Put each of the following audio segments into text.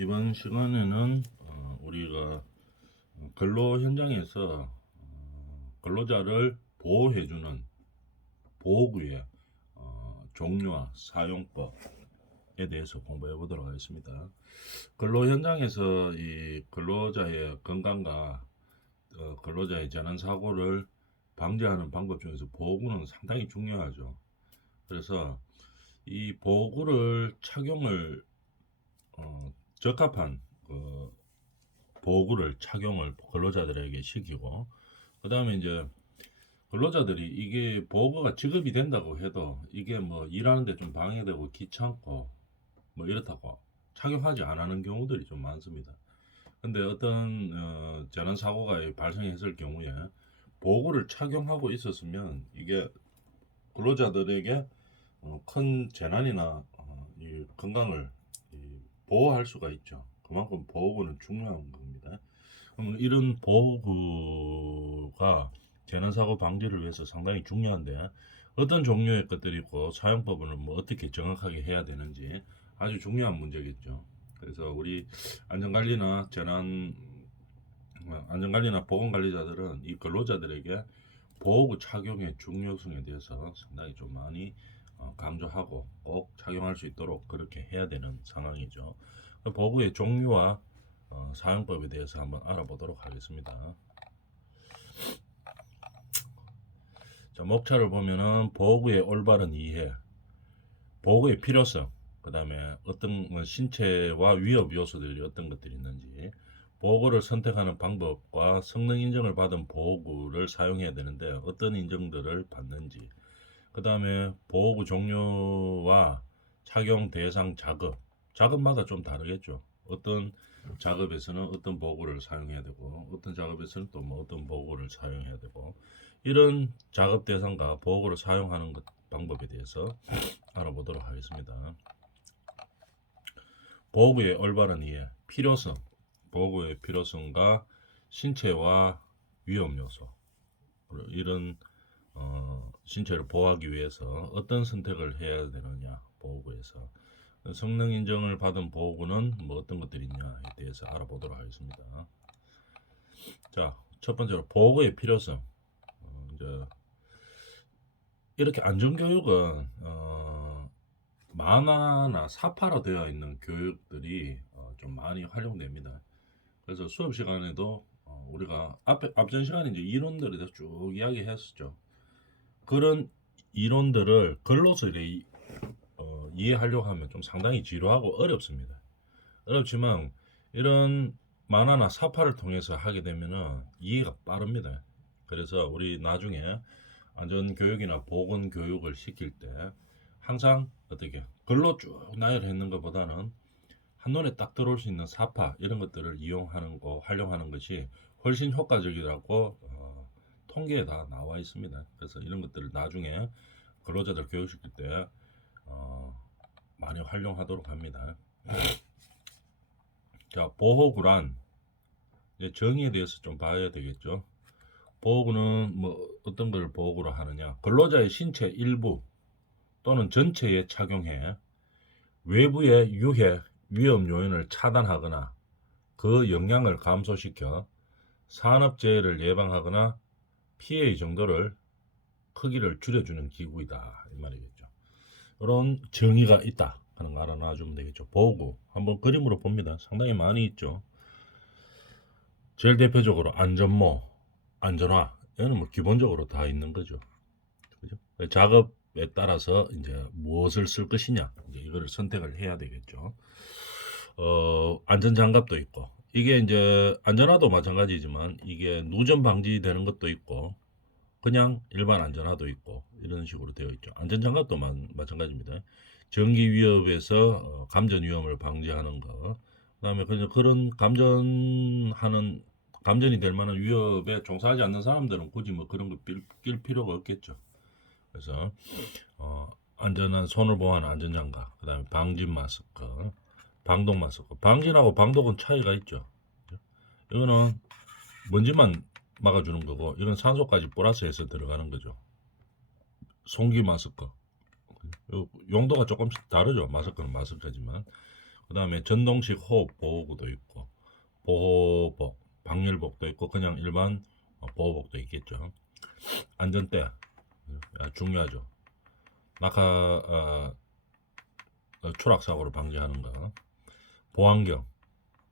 이번 시간에는 우리가 근로 현장에서 근로자를 보호해주는 보호구의 종류와 사용법에 대해서 공부해 보도록 하겠습니다. 근로 현장에서 이 근로자의 건강과 근로자의 재난 사고를 방지하는 방법 중에서 보호구는 상당히 중요하죠. 그래서 이 보호구를 착용을 적합한 보호구를 착용을 근로자들에게 시키고, 그 다음에 이제 근로자들이 이게 보호구가 지급이 된다고 해도 이게 뭐 일하는데 좀 방해되고 귀찮고 뭐 이렇다고 착용하지 않는 은 경우들이 좀 많습니다. 근데 어떤 재난 사고가 발생했을 경우에 보호구를 착용하고 있었으면 이게 근로자들에게 큰 재난이나 이 건강을 보호할 수가 있죠. 그만큼 보호구는 중요한 겁니다. 그럼 이런 보호구가 재난사고 방지를 위해서 상당히 중요한데, 어떤 종류의 것들이 있고 사용법을 뭐 어떻게 정확하게 해야 되는지 아주 중요한 문제겠죠. 그래서 우리 안전관리나 안전관리나 보건관리자들은 이 근로자들에게 보호구 착용의 중요성에 대해서 상당히 좀 많이 강조하고 꼭 착용할 수 있도록 그렇게 해야 되는 상황이죠. 보호구의 종류와 사용법에 대해서 한번 알아보도록 하겠습니다. 자, 목차를 보면은 보호구의 올바른 이해, 보호구의 필요성, 그 다음에 어떤 신체와 위협 요소들이 어떤 것들이 있는지, 보호구를 선택하는 방법과 성능 인정을 받은 보호구를 사용해야 되는데 어떤 인정들을 받는지, 그 다음에 보호구 종류와 착용 대상 작업마다 좀 다르겠죠. 어떤 작업에서는 어떤 보호구를 사용해야 되고 어떤 작업에서는 또 뭐 어떤 보호구를 사용해야 되고, 이런 작업 대상과 보호구를 사용하는 방법에 대해서 알아보도록 하겠습니다. 보호구의 올바른 이해, 필요성, 보호구의 필요성과 신체와 위험 요소, 이런 신체를 보호하기 위해서 어떤 선택을 해야 되느냐, 보호구에서 성능 인정을 받은 보호구는 뭐 어떤 것들이 있냐에 대해서 알아보도록 하겠습니다. 자, 첫 번째로 보호구의 필요성. 이제 이렇게 안전교육은 만화나 사파로 되어 있는 교육들이 좀 많이 활용됩니다. 그래서 수업 시간에도 우리가 앞전 시간에 이제 이론들에 대해서 쭉 이야기했었죠. 그런 이론들을 글로서 이해하려고 하면 좀 상당히 지루하고 어렵습니다. 어렵지만 이런 만화나 사파를 통해서 하게 되면은 이해가 빠릅니다. 그래서 우리 나중에 안전교육이나 보건교육을 시킬 때 항상 어떻게 글로 쭉 나열했는 것보다는 한눈에 딱 들어올 수 있는 사파 이런 것들을 이용하는 거 활용하는 것이 훨씬 효과적이라고 통계에 다 나와 있습니다. 그래서 이런 것들을 나중에 근로자들 교육시킬 때 많이 활용하도록 합니다. 자, 보호구란 정의에 대해서 좀 봐야 되겠죠. 보호구는 뭐 어떤 걸 보호구로 하느냐, 근로자의 신체 일부 또는 전체에 착용해 외부의 유해 위험 요인을 차단하거나 그 영향을 감소시켜 산업재해를 예방하거나 피해의 정도를 크기를 줄여주는 기구이다, 이 말이겠죠. 이런 정의가 있다 하는 거 알아놔주면 되겠죠. 보호구 한번 그림으로 봅니다. 상당히 많이 있죠. 제일 대표적으로 안전모, 안전화, 이거는 뭐 기본적으로 다 있는 거죠. 그죠? 작업에 따라서 이제 무엇을 쓸 것이냐, 이제 이거를 선택을 해야 되겠죠. 안전장갑도 있고, 이게 이제 안전화도 마찬가지지만 이게 누전 방지되는 것도 있고 그냥 일반 안전화도 있고 이런 식으로 되어 있죠. 안전장갑도 마찬가지입니다. 전기 위협에서 감전 위험을 방지하는 거, 그다음에 그런 감전이 될 만한 위협에 종사하지 않는 사람들은 굳이 뭐 그런 거 낄 필요가 없겠죠. 그래서 안전한 손을 보호하는 안전장갑, 그다음에 방진 마스크, 방독 마스크. 방진하고 방독은 차이가 있죠. 이거는 먼지만 막아주는 거고, 이건 산소까지 플러스해서 들어가는 거죠. 송기 마스크. 용도가 조금씩 다르죠. 마스크는 마스크지만. 그 다음에 전동식 호흡 보호구도 있고, 보호복, 방열복도 있고, 그냥 일반 보호복도 있겠죠. 안전대 중요하죠. 낙하 추락 사고를 방지하는 거. 보안경,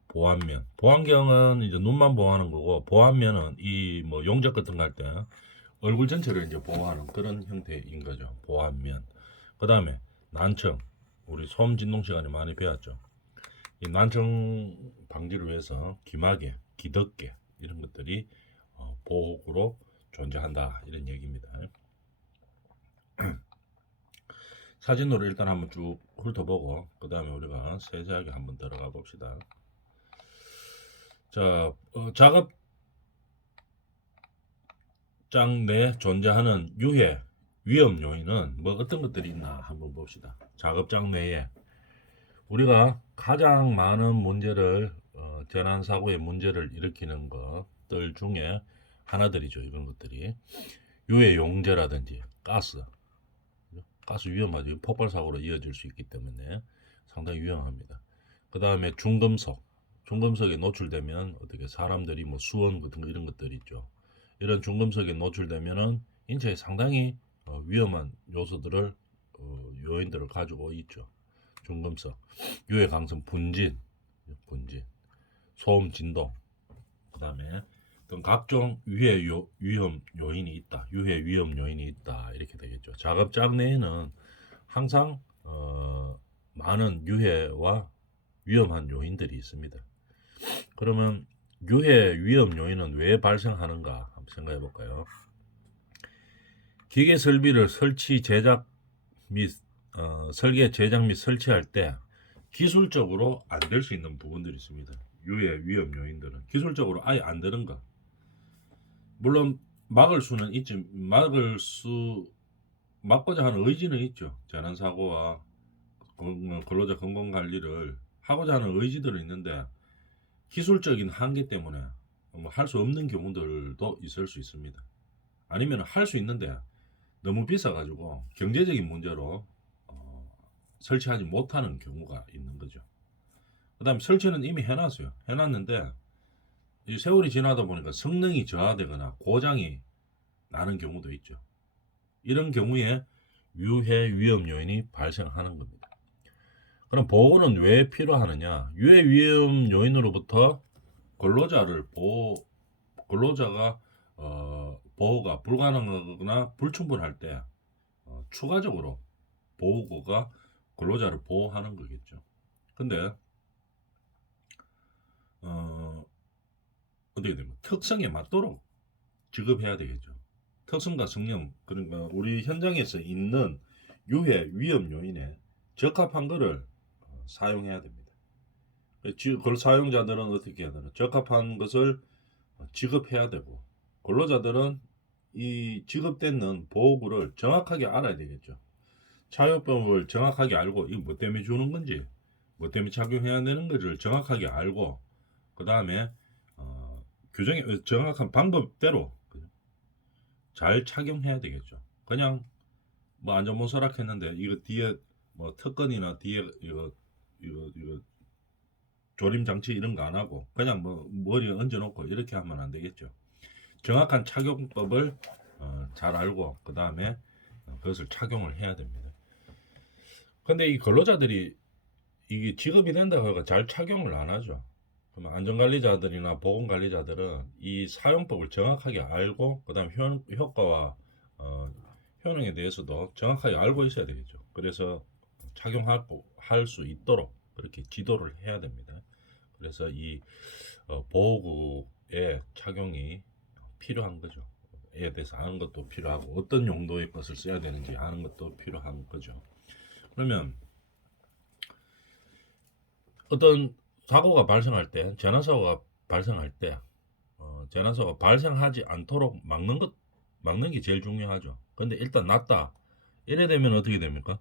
보안면. 보안경은 이제 눈만 보호하는 거고, 보안면은 이 뭐 용접 같은 거 할 때 얼굴 전체를 이제 보호하는 그런 형태인 거죠. 보안면. 그 다음에 난청. 우리 소음 진동 시간에 많이 배웠죠. 이 난청 방지를 위해서 귀마개, 기덮개 이런 것들이 보호구로 존재한다 이런 얘기입니다. 사진으로 일단 한번 쭉 훑어보고 그 다음에 우리가 세세하게 한번 들어가 봅시다. 자, 작업장 내 존재하는 유해 위험 요인은 뭐 어떤 것들이 있나 한번 봅시다. 작업장 내에 우리가 가장 많은 문제를 재난 사고의 문제를 일으키는 것들 중에 하나들이죠. 이런 것들이 유해 용제라든지 가스 위험하죠. 폭발 사고로 이어질 수 있기 때문에 상당히 위험합니다. 그 다음에 중금속에 노출되면 어떻게 사람들이 뭐 수원 같은 거 이런 것들이 있죠. 이런 중금속에 노출되면은 인체에 상당히 위험한 요소들을 요인들을 가지고 있죠. 중금속, 유해 강성 분진, 소음 진동, 그 다음에 어떤 각종 위험 요인이 있다. 유해 위험 요인이 있다. 이렇게 되겠죠. 작업장 내에는 항상 많은 유해와 위험한 요인들이 있습니다. 그러면 유해 위험 요인은 왜 발생하는가 한번 생각해 볼까요? 기계 설비를 설계 제작 및 설치할 때 기술적으로 안 될 수 있는 부분들이 있습니다. 유해 위험 요인들은 기술적으로 아예 안 되는 거. 물론 막을 수는 있지, 막고자 하는 의지는 있죠. 재난 사고와 근로자 건강 관리를 하고자 하는 의지들은 있는데 기술적인 한계 때문에 할 수 없는 경우들도 있을 수 있습니다. 아니면 할 수 있는데 너무 비싸가지고 경제적인 문제로 설치하지 못하는 경우가 있는 거죠. 그 다음에 설치는 이미 해놨어요. 해놨는데 이 세월이 지나다 보니까 성능이 저하되거나 고장이 나는 경우도 있죠. 이런 경우에 유해 위험 요인이 발생하는 겁니다. 그럼 보호는 왜 필요하느냐? 유해 위험 요인으로부터 근로자가 보호가 불가능하거나 불충분할 때 추가적으로 보호구가 근로자를 보호하는 거겠죠. 근데 어떻게 됩니까? 특성에 맞도록 지급해야 되겠죠. 특성과 성능, 그러니까 우리 현장에서 있는 유해 위험 요인에 적합한 것을 사용해야 됩니다. 그 사용자들은 어떻게 해야 되나? 적합한 것을 지급해야 되고 근로자들은 이 지급되는 보호구를 정확하게 알아야 되겠죠. 차용법을 정확하게 알고 이거 뭐 때문에 주는 건지 뭐 때문에 착용해야 되는 것을 정확하게 알고 그 다음에 규정의 정확한 방법대로 잘 착용해야 되겠죠. 그냥 뭐 안전모 설악했는데 이거 뒤에 뭐 특건이나 뒤에 이거 조림 장치 이런 거 안 하고 그냥 뭐 머리에 얹어놓고 이렇게 하면 안 되겠죠. 정확한 착용법을 잘 알고 그 다음에 그것을 착용을 해야 됩니다. 근데 이 근로자들이 이게 지급이 된다고 해서 잘 착용을 안 하죠. 그러면 안전관리자들이나 보건관리자들은 이 사용법을 정확하게 알고 그 다음 효과와 효능에 대해서도 정확하게 알고 있어야 되겠죠. 그래서 착용할 수 있도록 그렇게 지도를 해야 됩니다. 그래서 이 보호구의 착용이 필요한 거죠. 에 대해서 아는 것도 필요하고 어떤 용도의 것을 써야 되는지 아는 것도 필요한 거죠. 그러면 어떤 사고가 발생할 때, 재난사고가 발생할 때, 재난사고가 발생하지 않도록 막는 게 제일 중요하죠. 근데 일단 났다. 이래 되면 어떻게 됩니까?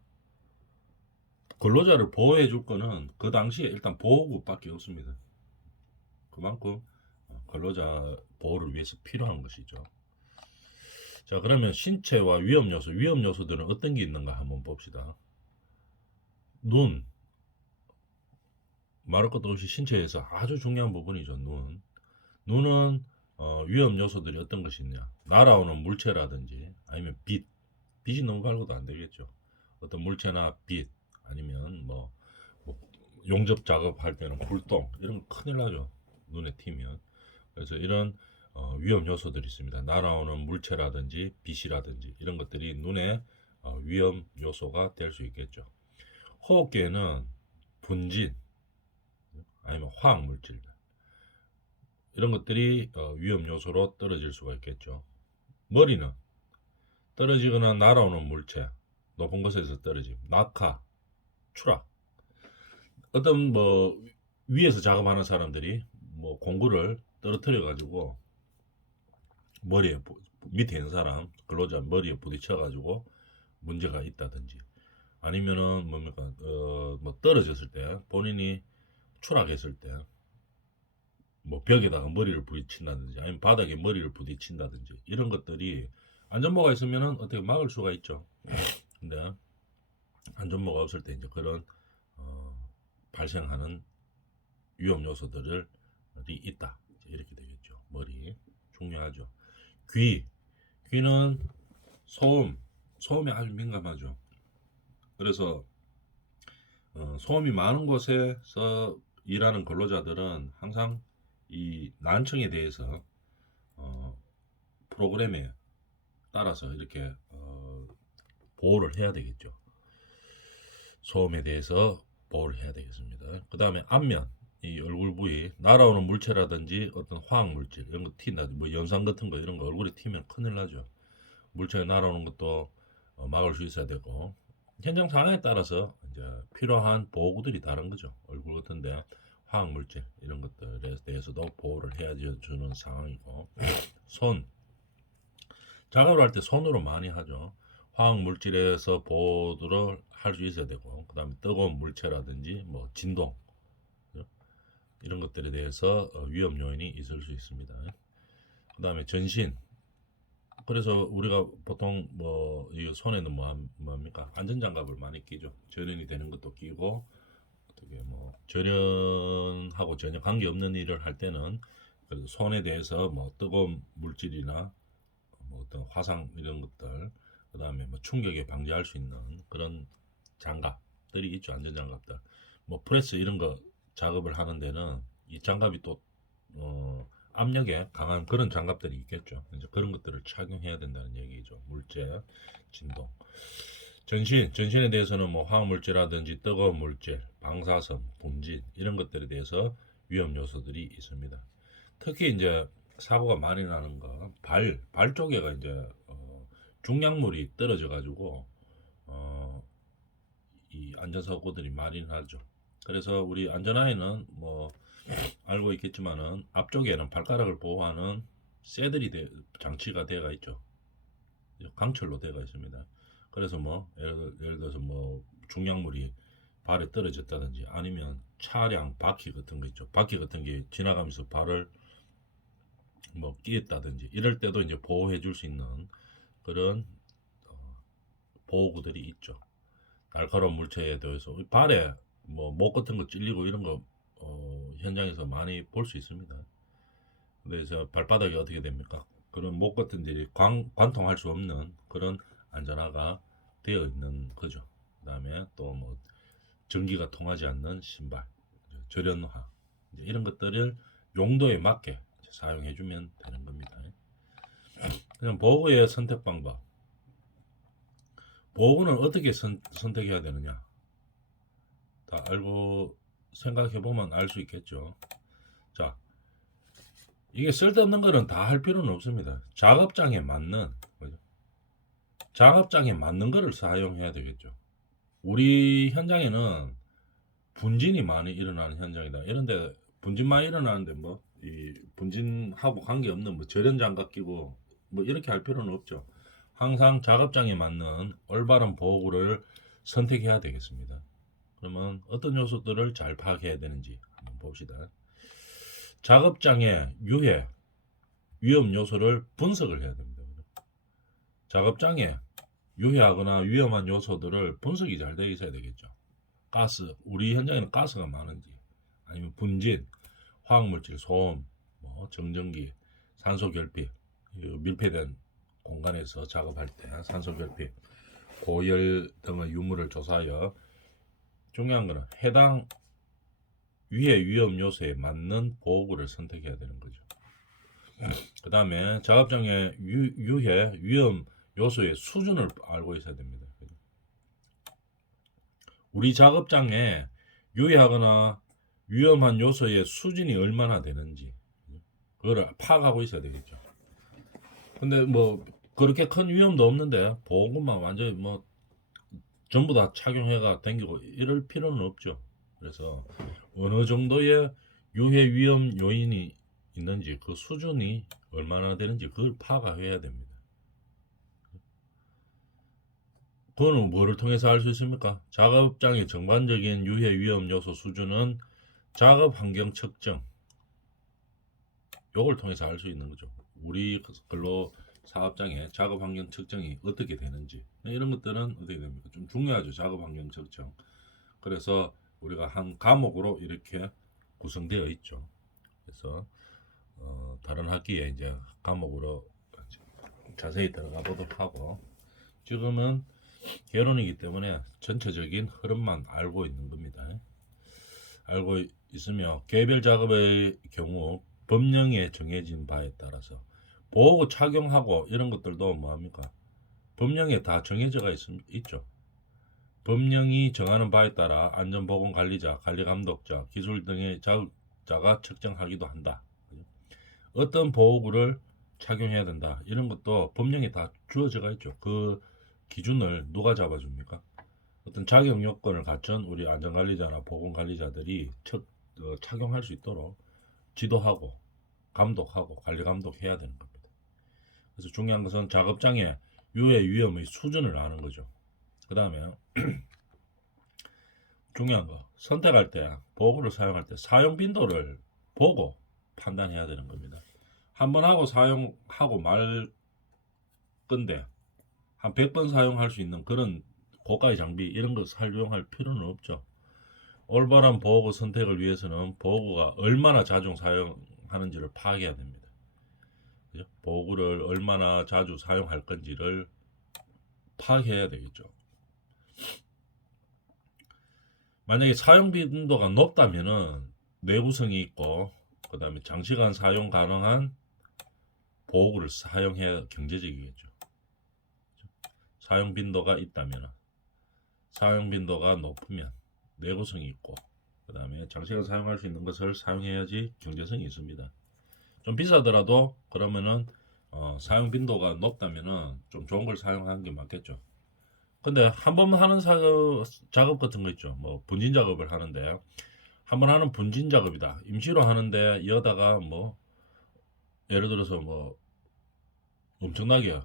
근로자를 보호해 줄 거는 그 당시에 일단 보호구밖에 없습니다. 그만큼 근로자 보호를 위해서 필요한 것이죠. 자, 그러면 신체와 위험 요소들은 어떤 게 있는가 한번 봅시다. 눈, 말할 것도 없이 신체에서 아주 중요한 부분이죠. 눈은 위험 요소들이 어떤 것이 있냐? 날아오는 물체라든지 아니면 빛이 너무 밝아도 안 되겠죠. 어떤 물체나 빛 아니면 뭐 용접 작업할 때는 불똥 이런 거 큰일 나죠. 눈에 튀면. 그래서 이런 위험 요소들이 있습니다. 날아오는 물체라든지 빛이라든지 이런 것들이 눈에 위험 요소가 될 수 있겠죠. 호흡기에는 분진 아니면 화학 물질 이런 것들이 위험 요소로 떨어질 수가 있겠죠. 머리는 떨어지거나 날아오는 물체, 높은 곳에서 떨어짐, 낙하, 추락. 어떤 위에서 작업하는 사람들이 공구를 떨어뜨려 가지고 머리에 밑에 있는 사람 근로자 머리에 부딪혀 가지고 문제가 있다든지 아니면은 뭡니까 떨어졌을 때 본인이 추락했을 때 벽에다가 머리를 부딪힌다든지 아니면 바닥에 머리를 부딪힌다든지 이런 것들이 안전모가 있으면은 어떻게 막을 수가 있죠. 근데 안전모가 없을 때 이제 그런 발생하는 위험 요소들이 있다. 이렇게 되겠죠. 머리 중요하죠. 귀는 소음에 아주 민감하죠. 그래서 소음이 많은 곳에서 일하는 근로자들은 항상 이 난청에 대해서 프로그램에 따라서 이렇게 보호를 해야 되겠죠. 소음에 대해서 보호를 해야 되겠습니다. 그 다음에 안면, 이 얼굴 부위, 날아오는 물체라든지 어떤 화학 물질 이런 거 튄다, 연산 같은 거 이런 거 얼굴에 튀면 큰일 나죠. 물체가 날아오는 것도 막을 수 있어야 되고 현장 상황에 따라서 이제 필요한 보호구들이 다른 거죠. 얼굴 같은데 화학 물질 이런 것들에 대해서도 보호를 해야 주는 상황이고 작업을 할 때 손으로 많이 하죠. 화학 물질에서 보호를 할 수 있어야 되고 그다음에 뜨거운 물체라든지 진동 이런 것들에 대해서 위험 요인이 있을 수 있습니다. 그다음에 전신. 그래서 우리가 보통 이 손에는 뭡니까 안전장갑을 많이 끼죠. 절연이 되는 것도 끼고 어떻게 절연하고 전혀 관계없는 일을 할 때는 그래도 손에 대해서 뜨거운 물질이나 어떤 화상 이런 것들 그다음에 충격에 방지할 수 있는 그런 장갑들이 있죠. 안전장갑들. 프레스 이런 거 작업을 하는 데는 이 장갑이 또 압력에 강한 그런 장갑들이 있겠죠. 이제 그런 것들을 착용해야 된다는 얘기죠. 물체, 진동. 전신에 대해서는 화학물질이라든지 뜨거운 물질, 방사선, 분진 이런 것들에 대해서 위험 요소들이 있습니다. 특히 이제 사고가 많이 나는 거 발 쪽에가 이제 중량물이 떨어져 가지고 이 안전사고들이 많이 나죠. 그래서 우리 안전하에는 알고 있겠지만은 앞쪽에는 발가락을 보호하는 쇠들이 장치가 되어 있죠. 강철로 되어 있습니다. 그래서 예를 들어서 중량물이 발에 떨어졌다든지 아니면 차량 바퀴 같은 거 있죠. 바퀴 같은 게 지나가면서 발을 끼었다든지 이럴 때도 이제 보호해 줄 수 있는 그런 보호구들이 있죠. 날카로운 물체에 대해서 발에 목 같은 거 찔리고 이런 거 현장에서 많이 볼 수 있습니다. 근데 발바닥이 어떻게 됩니까? 그런 목 같은 데이 관통할 수 없는 그런 안전화가 되어 있는 거죠. 그다음에 또 전기가 통하지 않는 신발, 절연화 이런 것들을 용도에 맞게 사용해 주면 되는 겁니다. 그냥 보호구의 선택 방법. 보호구는 어떻게 선택해야 되느냐? 다 알고 생각해 보면 알 수 있겠죠. 자, 이게 쓸데없는 거는 다 할 필요는 없습니다. 작업장에 맞는 거를 사용해야 되겠죠. 우리 현장에는 분진이 많이 일어나는 현장이다. 이런데 분진 많이 일어나는데 이 분진하고 관계없는 절연 장갑 끼고 이렇게 할 필요는 없죠. 항상 작업장에 맞는 올바른 보호구를 선택해야 되겠습니다. 그러면 어떤 요소들을 잘 파악해야 되는지 한번 봅시다. 작업장의 위험 요소를 분석을 해야 됩니다. 작업장에 유해하거나 위험한 요소들을 분석이 잘 되어 있어야 되겠죠. 우리 현장에는 가스가 많은지 분진, 화학물질, 소음, 뭐 정전기, 산소 결핍, 밀폐된 공간에서 작업할 때 산소 결핍, 고열 등의 유무를 조사하여 중요한 것은 해당 위해 위험 요소에 맞는 보호구를 선택해야 되는 거죠. 그 다음에 작업장의 유해 위험 요소의 수준을 알고 있어야 됩니다. 우리 작업장에 유해하거나 위험한 요소의 수준이 얼마나 되는지 그걸 파악하고 있어야 되겠죠. 근데 뭐 그렇게 큰 위험도 없는데 보호구만 완전히 뭐 전부 다 착용해가 댕기고 이럴 필요는 없죠. 그래서 어느 정도의 유해 위험 요인이 있는지 그 수준이 얼마나 되는지 그걸 파악해야 됩니다. 그거는 뭐를 통해서 알 수 있습니까? 작업장의 전반적인 유해 위험 요소 수준은 작업 환경 측정 요걸 통해서 알 수 있는 거죠. 우리 근로 사업장의 작업 환경 측정이 어떻게 되는지 이런 것들은 어떻게 됩니까? 좀 중요하죠. 작업 환경 측정. 그래서 우리가 한 과목으로 이렇게 구성되어 있죠. 그래서 다른 학기에 이제 과목으로 자세히 들어가 보도록 하고 지금은 개론이기 때문에 전체적인 흐름만 알고 있는 겁니다. 알고 있으며 개별 작업의 경우 법령에 정해진 바에 따라서 보호구 착용하고 이런 것들도 뭐합니까? 법령에 다 정해져 있죠. 법령이 정하는 바에 따라 안전보건관리자, 관리감독자, 기술 등의 자격자가 측정하기도 한다. 어떤 보호구를 착용해야 된다. 이런 것도 법령에 다 주어져 있죠. 그 기준을 누가 잡아줍니까? 어떤 자격 요건을 갖춘 우리 안전관리자나 보건관리자들이 착용할 수 있도록 지도하고 감독하고 관리감독해야 되는 겁니다. 그래서 중요한 것은 작업장의 유해 위험의 수준을 아는 거죠. 그 다음에 중요한 거 선택할 때 보호구를 사용할 때 사용 빈도를 보고 판단해야 되는 겁니다. 한번 하고 사용하고 말 건데 한 100번 사용할 수 있는 그런 고가의 장비 이런 거 사용할 필요는 없죠. 올바른 보호구 선택을 위해서는 보호구가 얼마나 자주 사용하는지를 파악해야 됩니다. 그죠? 보호구를 얼마나 자주 사용할 건지를 파악해야 되겠죠. 만약에 사용 빈도가 높다면은 내구성이 있고 그 다음에 장시간 사용 가능한 보호구를 사용해야 경제적이겠죠. 사용 빈도가 있다면 사용 빈도가 높으면 내구성이 있고 그 다음에 장시간 사용할 수 있는 것을 사용해야지 경제성이 있습니다. 좀 비싸더라도 그러면은 사용 빈도가 높다면은 좀 좋은 걸 사용하는 게 맞겠죠. 근데 한 번 하는 작업 같은 거 있죠. 뭐 분진 작업을 하는데 한 번 하는 분진 작업이다. 임시로 하는데 여다가 뭐 예를 들어서 뭐 엄청나게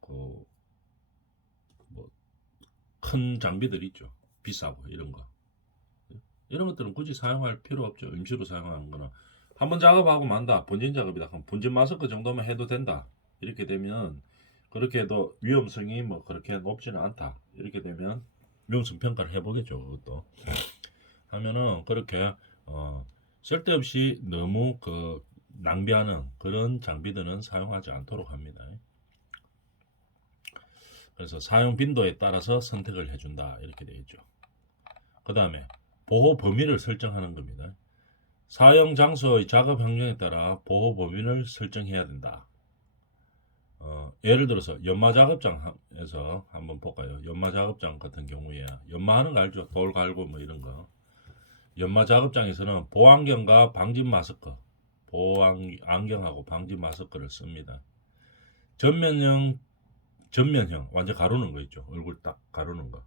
그 뭐 큰 장비들이 있죠. 비싸고 이런 거. 이런 것들은 굳이 사용할 필요 없죠. 임시로 사용하는 거는 한 번 작업하고 만다. 본진 작업이다. 그럼 본진 마스크 정도만 해도 된다. 이렇게 되면 그렇게 해도 위험성이 뭐 그렇게 높지는 않다. 이렇게 되면 위험성 평가를 해보겠죠. 그것도 하면은 그렇게 쓸데없이 너무 낭비하는 그런 장비들은 사용하지 않도록 합니다. 그래서 사용 빈도에 따라서 선택을 해준다. 이렇게 되겠죠. 그 다음에 보호 범위를 설정하는 겁니다. 사용 장소의 작업 환경에 따라 보호 범위를 설정해야 된다. 예를 들어서 연마 작업장에서 한번 볼까요? 연마 작업장 같은 경우에 연마하는 거 알죠? 돌 갈고 뭐 이런 거. 연마 작업장에서는 보안경과 방진 마스크, 보안경하고 방진 마스크를 씁니다. 전면형 완전 가르는 거 있죠? 얼굴 딱 가르는 거.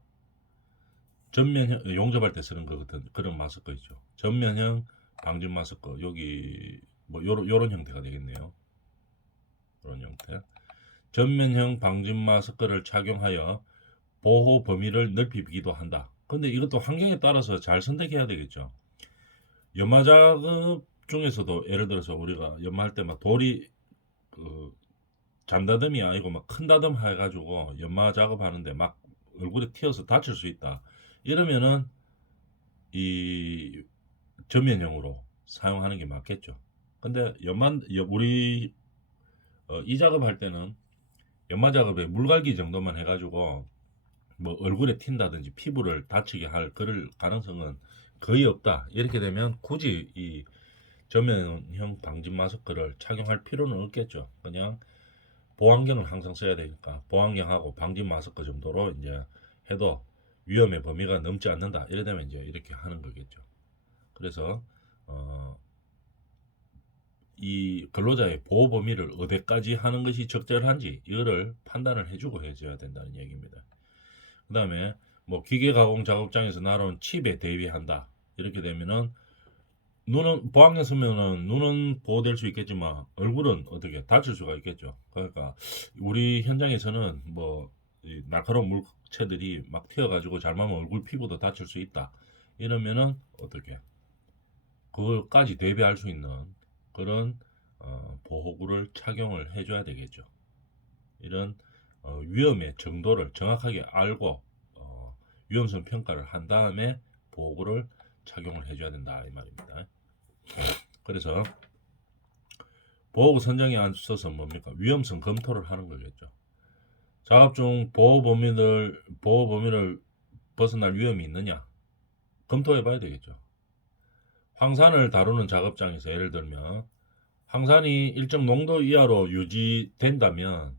전면형 용접할 때 쓰는 거 같은 그런 마스크 있죠. 전면형 방진 마스크 여기 뭐 요런 형태가 되겠네요. 이런 형태. 전면형 방진 마스크를 착용하여 보호 범위를 넓히기도 한다. 근데 이것도 환경에 따라서 잘 선택해야 되겠죠. 연마 작업 중에서도 예를 들어서 우리가 연마할 때 막 돌이 잔다듬이 아니고 막 큰 다듬 해가지고 연마 작업하는데 막 얼굴에 튀어서 다칠 수 있다. 이러면은 이 전면형으로 사용하는 게 맞겠죠. 근데 우리 이 작업할 때는 연마 작업에 물갈기 정도만 해가지고 뭐 얼굴에 튄다든지 피부를 다치게 할 그럴 가능성은 거의 없다. 이렇게 되면 굳이 이 전면형 방진 마스크를 착용할 필요는 없겠죠. 그냥 보안경을 항상 써야 되니까 보안경하고 방진 마스크 정도로 이제 해도 위험의 범위가 넘지 않는다. 이래 되면 이제 이렇게 하는 거겠죠. 그래서 이 근로자의 보호 범위를 어디까지 하는 것이 적절한지 이거를 판단을 해주고 해줘야 된다는 얘기입니다. 그 다음에 뭐 기계 가공 작업장에서 나온 칩에 대비한다. 이렇게 되면은 눈은 보안경 쓰면은 눈은 보호될 수 있겠지만 얼굴은 어떻게 다칠 수가 있겠죠. 그러니까 우리 현장에서는 뭐 날카로운 물체들이 막 튀어가지고 잘못하면 얼굴 피부도 다칠 수 있다. 이러면은 어떻게 그걸까지 대비할 수 있는 그런 보호구를 착용을 해줘야 되겠죠. 이런 위험의 정도를 정확하게 알고 위험성 평가를 한 다음에 보호구를 착용을 해줘야 된다 이 말입니다. 그래서 보호구 선정에 앞서서 뭡니까? 위험성 검토를 하는 거겠죠. 작업 중 보호 범위를 벗어날 위험이 있느냐? 검토해 봐야 되겠죠. 황산을 다루는 작업장에서 예를 들면 황산이 일정 농도 이하로 유지된다면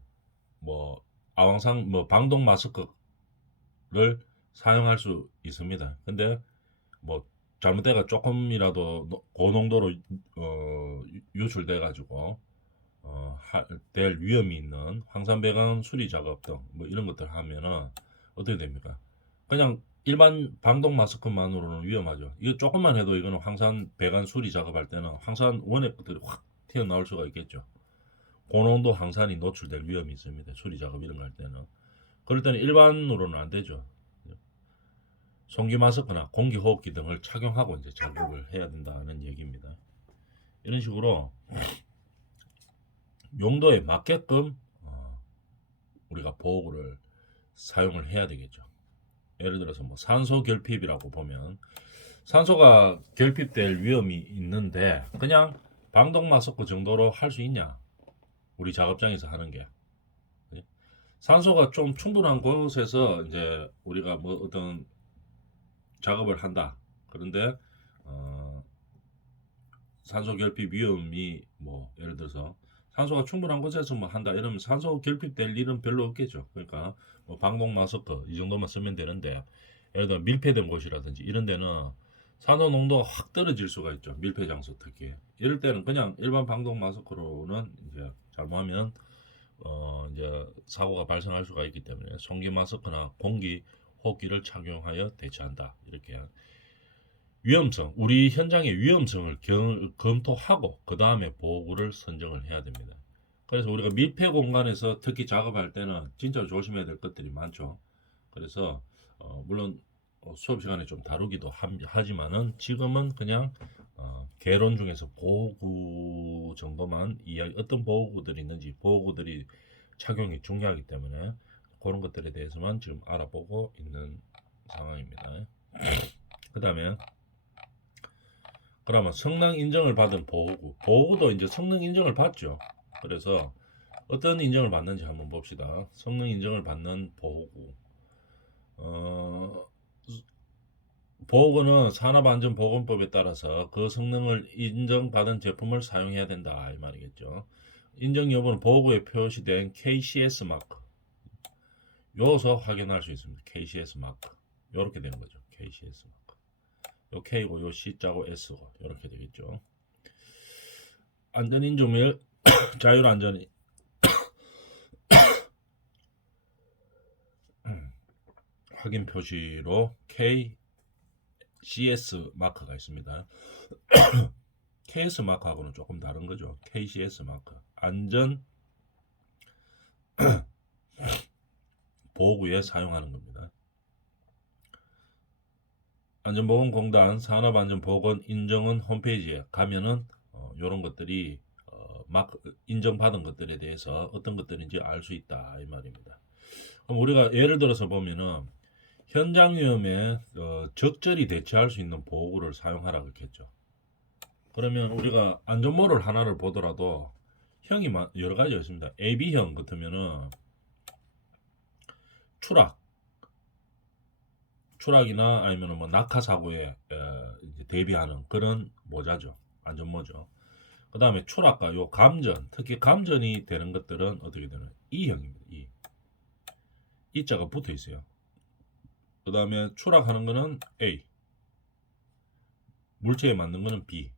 뭐 아황산 뭐 방독 마스크를 사용할 수 있습니다. 근데 뭐 잘못돼가 조금이라도 고농도로 유출돼 가지고 될 위험이 있는 황산 배관 수리 작업 등 뭐 이런 것들 하면은 어떻게 됩니까? 그냥 일반 방독 마스크만으로는 위험하죠. 이거 조금만 해도 이거는 황산 배관 수리 작업할 때는 황산 원액들이 확 튀어나올 수가 있겠죠. 고농도 황산이 노출될 위험이 있습니다. 수리 작업 이런 거 할 때는. 그럴 때는 일반으로는 안 되죠. 송기 마스크나 공기 호흡기 등을 착용하고 이제 작업을 해야 된다는 얘기입니다. 이런 식으로 용도에 맞게끔 우리가 보호구를 사용을 해야 되겠죠. 예를 들어서 뭐 산소 결핍이라고 보면 산소가 결핍될 위험이 있는데 그냥 방독 마스크 정도로 할 수 있냐? 우리 작업장에서 하는 게 산소가 좀 충분한 곳에서 이제 우리가 뭐 어떤 작업을 한다. 그런데 산소 결핍 위험이 뭐 예를 들어서 산소가 충분한 곳에서 뭐 한다 이러면 산소 결핍될 일은 별로 없겠죠. 그러니까 뭐 방독 마스크 이 정도만 쓰면 되는데 예를 들어 밀폐된 곳이라든지 이런 데는 산소 농도가 확 떨어질 수가 있죠. 밀폐 장소 특히 이럴 때는 그냥 일반 방독 마스크로는 이제 잘못하면 이제 사고가 발생할 수가 있기 때문에 송기 마스크나 공기 호흡기를 착용하여 대처한다. 이렇게 위험성, 우리 현장의 위험성을 검토하고 그 다음에 보호구를 선정을 해야 됩니다. 그래서 우리가 밀폐 공간에서 특히 작업할 때는 진짜 조심해야 될 것들이 많죠. 그래서 물론 수업 시간에 좀 다루기도 하지만은 지금은 그냥 개론 중에서 보호구 정도만 이야기, 어떤 보호구들이 있는지 보호구들이 착용이 중요하기 때문에 그런 것들에 대해서만 지금 알아보고 있는 상황입니다. 그 다음에 그러면 성능 인정을 받은 보호구도 이제 성능 인정을 받죠. 그래서 어떤 인정을 받는지 한번 봅시다. 성능 인정을 받는 보호구. 보호구는 산업안전보건법에 따라서 그 성능을 인정받은 제품을 사용해야 된다 이 말이겠죠. 인정 여부는 보호구에 표시된 KCS 마크 요서 확인할 수 있습니다. KCS 마크 요렇게 되는 거죠. KCS 마크 요 K고 요 C자고 S고 요렇게 되겠죠. 안전인증일 자율안전 확인 표시로 KCS 마크가 있습니다. KS 마크하고는 조금 다른 거죠. KCS 마크 안전 보호구에 사용하는 겁니다. 안전보건공단 산업안전보건 인정원 홈페이지에 가면은 이런 것들이 인정받은 것들에 대해서 어떤 것들인지 알 수 있다 이 말입니다. 그럼 우리가 예를 들어서 보면은 현장 위험에 적절히 대처할 수 있는 보호구를 사용하라고 했겠죠. 그러면 우리가 안전모를 하나를 보더라도 형이 여러 가지가 있습니다. AB형 같으면은 추락이나 아니면 뭐 낙하 사고에 이제 대비하는 그런 모자죠. 안전모죠. 그 다음에 추락과 요 감전, 특히 감전이 되는 것들은 어떻게 되는? E형입니다. E자가 붙어 있어요. 그 다음에 추락하는 거는 A, 물체에 맞는 거는 B.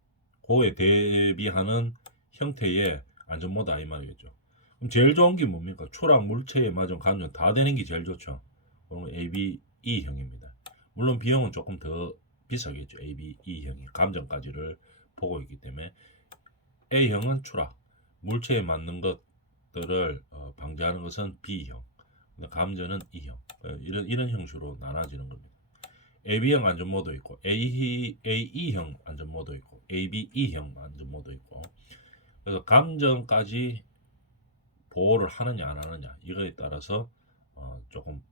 그에 대비하는 형태의 안전모드 이 말이겠죠. 그럼 제일 좋은 게 뭡니까? 추락, 물체에 맞은 감전 다 되는 게 제일 좋죠. 그럼 A, B, E형입니다. 물론 B형은 조금 더 비싸겠죠. A, B, E형이 감전까지를 보고 있기 때문에 A형은 추락, 물체에 맞는 것들을 방지하는 것은 B형, 감전은 E형. 이런 형식으로 나눠지는 겁니다. AB형 안전모드 있고 AE형 안전모드 있고 ABE형 안전모드 있고, 그래서 감전까지 보호를 하느냐 안 하느냐 이거에 따라서 조금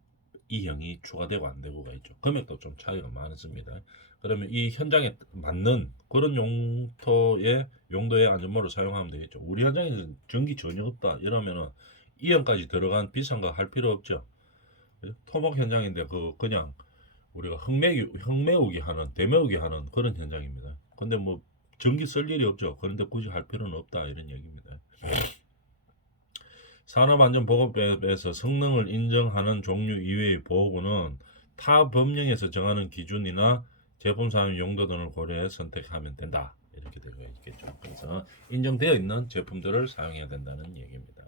E형이 추가되고 안 되고가 있죠. 금액도 좀 차이가 많습니다. 그러면 이 현장에 맞는 그런 용도의 안전모를 사용하면 되겠죠. 우리 현장에는 전기 전혀 없다 이러면은 E형까지 들어간 비싼 거 할 필요 없죠. 토목 현장인데 그냥 우리가 흙메우기 하는 대메우기 하는 그런 현장입니다. 근데 뭐 전기 쓸 일이 없죠. 그런데 굳이 할 필요는 없다 이런 얘기입니다. 산업안전보건법에서 성능을 인정하는 종류 이외의 보호구는 타 법령에서 정하는 기준이나 제품 사용 용도 등을 고려해 선택하면 된다. 이렇게 되어 있겠죠. 그래서 인정되어 있는 제품들을 사용해야 된다는 얘기입니다.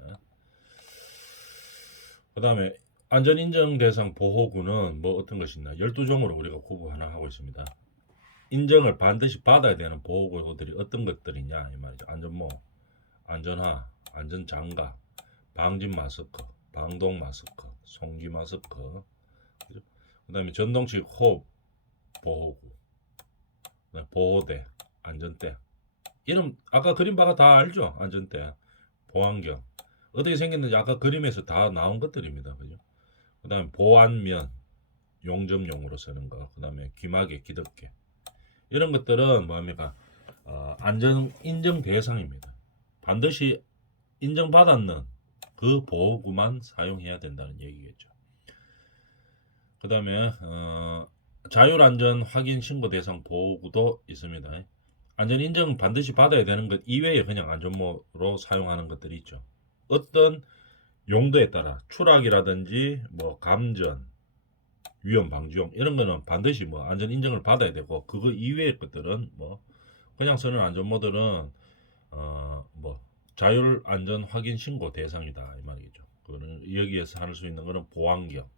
그 다음에 안전인정 대상 보호구는 뭐 어떤 것이 있나? 12종으로 우리가 구분 하나 하고 있습니다. 인정을 반드시 받아야 되는 보호구들이 어떤 것들이냐 이 말이죠. 안전모, 안전화, 안전장갑, 방진 마스크, 방독 마스크, 송기 마스크, 그 다음에 전동식 호흡 보호구, 보호대, 안전대. 이름 아까 그림 바가 다 알죠? 안전대, 보안경. 어떻게 생겼는지 아까 그림에서 다 나온 것들입니다. 그죠? 그 다음에 보안면, 용접용으로 쓰는 거. 그 다음에 귀마개, 기덮개. 이런 것들은 뭐합니까? 안전 인정 대상입니다. 반드시 인정받았는 그 보호구만 사용해야 된다는 얘기겠죠. 그 다음에 자율안전 확인 신고 대상 보호구도 있습니다. 안전 인정 반드시 받아야 되는 것 이외에 그냥 안전모로 사용하는 것들이 있죠. 어떤 용도에 따라 추락이라든지 뭐 감전, 위험 방지용 이런 거는 반드시 뭐 안전 인정을 받아야 되고, 그거 이외의 것들은 뭐 그냥 쓰는 안전모들은 뭐 자율 안전 확인 신고 대상이다 이 말이죠. 그거는 여기에서 할 수 있는 거는 보안경,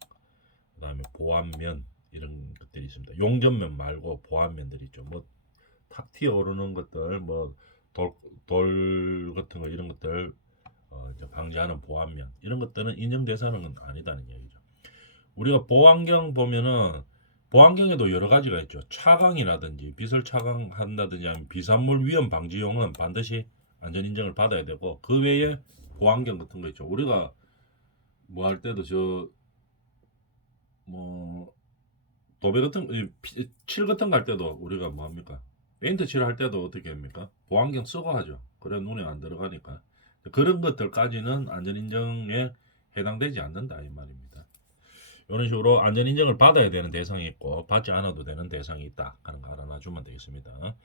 그다음에 보안면 이런 것들이 있습니다. 용접면 말고 보안면들이 있죠. 뭐 탁 튀어 오르는 것들, 뭐 돌 같은 거 이런 것들 이제 방지하는 보안면 이런 것들은 인정 대상은 아니다는 얘기죠. 우리가 보안경 보면은 보안경에도 여러 가지가 있죠. 차광이라든지 빛을 차광한다든지 아니면 비산물 위험 방지용은 반드시 안전 인정을 받아야 되고, 그 외에 보안경 같은 거 있죠. 우리가 뭐 할 때도 뭐 도배 같은 칠 같은 거 할 때도 우리가 뭐 합니까? 페인트 칠할 때도 어떻게 합니까? 보안경 쓰고 하죠. 그래 눈에 안 들어가니까. 그런 것들까지는 안전 인정에 해당되지 않는다 이 말입니다. 이런 식으로 안전 인정을 받아야 되는 대상이 있고 받지 않아도 되는 대상이 있다 하는 거 알아놔주면 되겠습니다.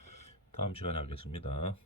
다음 시간에 하겠습니다.